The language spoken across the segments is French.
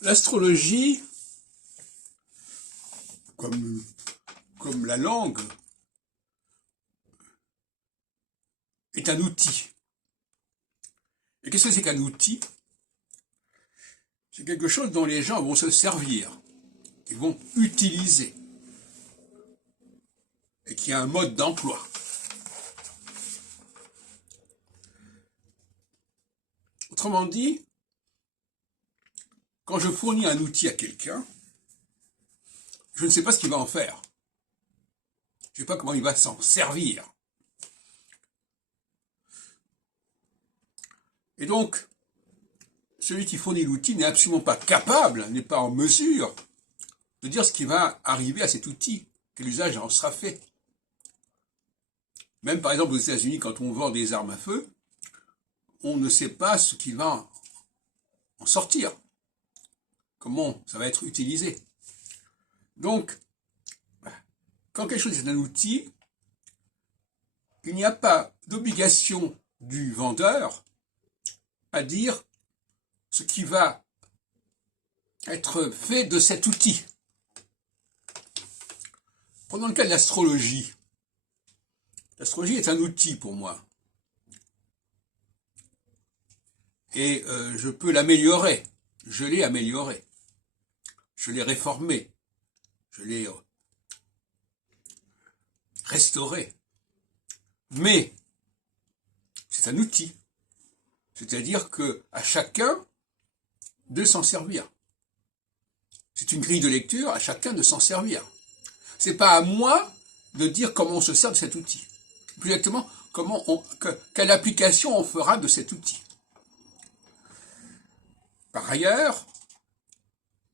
L'astrologie, comme la langue, est un outil. Et qu'est-ce que c'est qu'un outil? C'est quelque chose dont les gens vont se servir, qu'ils vont utiliser, et qui a un mode d'emploi. Autrement dit, quand je fournis un outil à quelqu'un, je ne sais pas ce qu'il va en faire. Je ne sais pas comment il va s'en servir. Et donc, celui qui fournit l'outil n'est absolument pas capable, n'est pas en mesure de dire ce qui va arriver à cet outil, quel usage en sera fait. Même par exemple aux États-Unis, quand on vend des armes à feu, on ne sait pas ce qui va en sortir, comment ça va être utilisé. Donc, quand quelque chose est un outil, il n'y a pas d'obligation du vendeur à dire ce qui va être fait de cet outil. Prenons le cas de l'astrologie. L'astrologie est un outil pour moi. Et je peux l'améliorer. Je l'ai amélioré. Je l'ai réformé. Je l'ai restauré. Mais c'est un outil. C'est-à-dire que à chacun de s'en servir. C'est une grille de lecture, à chacun de s'en servir. C'est pas à moi de dire comment on se sert de cet outil. Plus exactement, quelle application on fera de cet outil. Par ailleurs,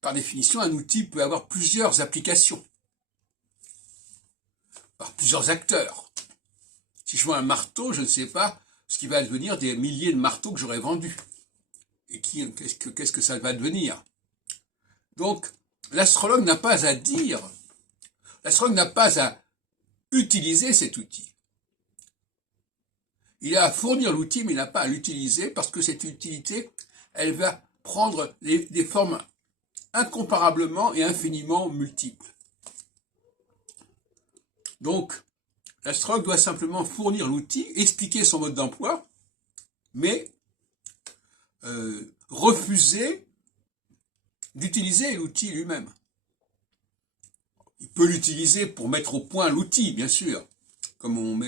par définition, un outil peut avoir plusieurs applications, par plusieurs acteurs. Si je vois un marteau, je ne sais pas ce qui va devenir des milliers de marteaux que j'aurais vendus. Et qu'est-ce que ça va devenir? Donc, l'astrologue n'a pas à dire, l'astrologue n'a pas à utiliser cet outil. Il a à fournir l'outil, mais il n'a pas à l'utiliser parce que cette utilité, elle va prendre des formes incomparablement et infiniment multiples. Donc, l'astrologue doit simplement fournir l'outil, expliquer son mode d'emploi, mais refuser d'utiliser l'outil lui-même. Il peut l'utiliser pour mettre au point l'outil, bien sûr, comme on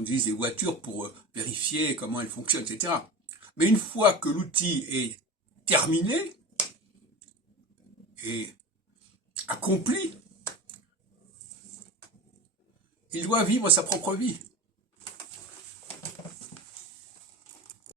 utilise des voitures pour vérifier comment elles fonctionnent, etc. Mais une fois que l'outil est terminé et accompli, il doit vivre sa propre vie.